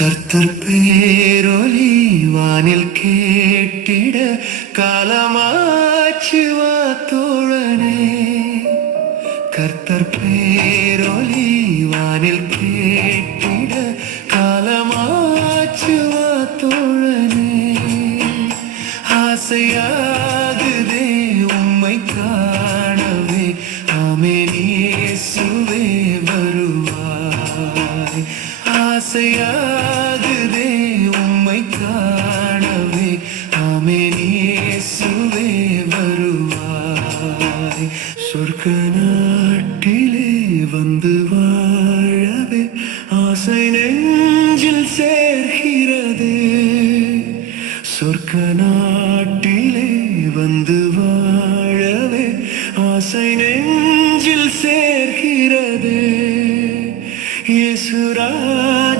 கர்த்தர் பேரொலி வானில் கேட்டிட காலமாச்சு வா தோழனே. கர்த்தர் பேரொலி வானில் கேட்டிட காலமாச்சு வா தோழனே. ஆசையாகுதே ஆசையாகுதே உம்மை காணவே. ஆமே நேசுவே வருவாய். சொர்க்க நாட்டிலே வந்து வாழவே ஆசை நெஞ்சில் சேர்கிறது. சொர்க்க நாட்டிலே வந்து வாழவே ஆசை நெஞ்சில் சேர்கிறது. இயேசுராஜ்